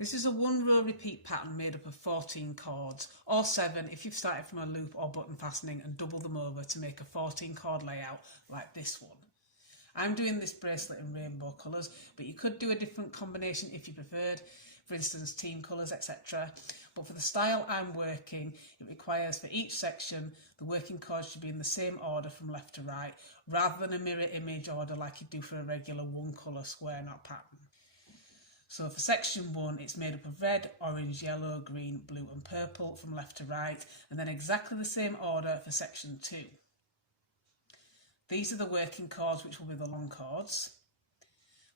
This is a 1 row repeat pattern made up of 14 cords, or 7 if you've started from a loop or button fastening and double them over to make a 14 cord layout like this one. I'm doing this bracelet in rainbow colours, but you could do a different combination if you preferred, for instance team colours, etc. But for the style I'm working, it requires for each section the working cords should be in the same order from left to right, rather than a mirror image order like you do for a regular 1 colour square knot pattern. So for section 1, it's made up of red, orange, yellow, green, blue and purple from left to right, and then exactly the same order for section 2. These are the working cords, which will be the long cords.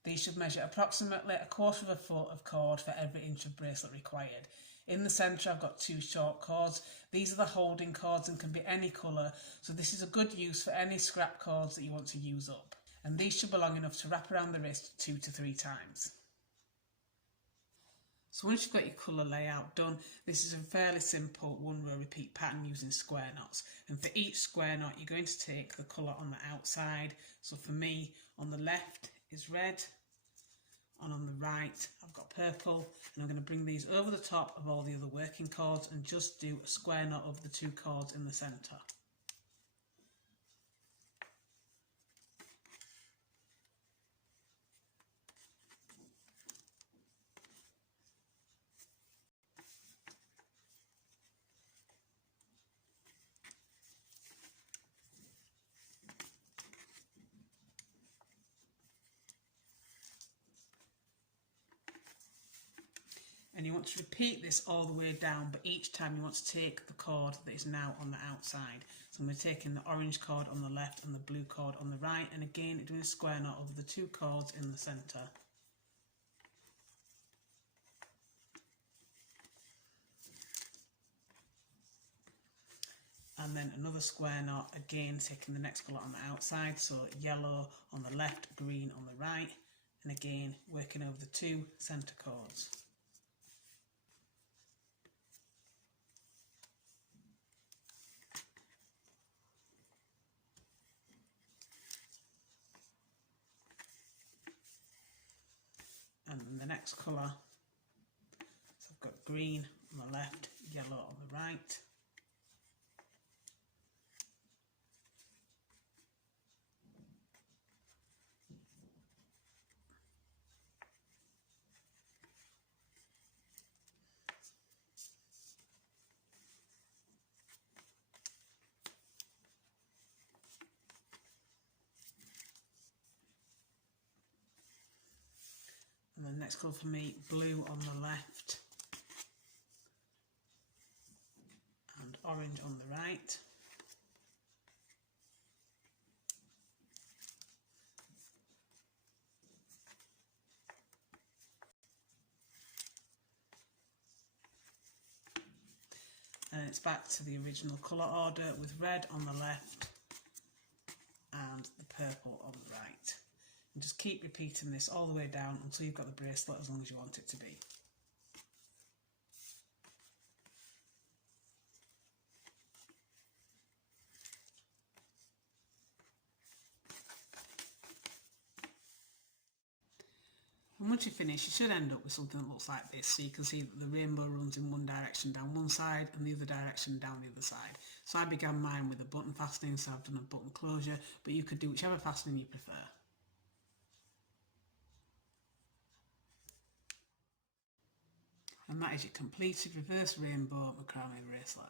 These should measure approximately 1/4 foot of cord for every inch of bracelet required. In the centre I've got 2 short cords. These are the holding cords and can be any colour, so this is a good use for any scrap cords that you want to use up. And these should be long enough to wrap around the wrist 2 to 3 times. So once you've got your colour layout done, this is a fairly simple 1 row repeat pattern using square knots. And for each square knot, you're going to take the colour on the outside. So for me, on the left is red, and on the right, I've got purple. And I'm going to bring these over the top of all the other working cords and just do a square knot over the 2 cords in the centre. And you want to repeat this all the way down, but each time you want to take the cord that is now on the outside. So I'm going to take in the orange cord on the left and the blue cord on the right, and again doing a square knot over the 2 cords in the centre. And then another square knot, again taking the next colour on the outside, so yellow on the left, green on the right, and again working over the 2 centre cords. And then the next colour, so I've got green on the left, yellow on the right. And the next colour for me, blue on the left and orange on the right. And it's back to the original colour order with red on the left and the purple on the right. And just keep repeating this all the way down until you've got the bracelet as long as you want it to be. And once you finish, you should end up with something that looks like this. So you can see that the rainbow runs in one direction down one side and the other direction down the other side. So I began mine with a button fastening, so I've done a button closure, but you could do whichever fastening you prefer. And that is your completed reverse rainbow macrame bracelet.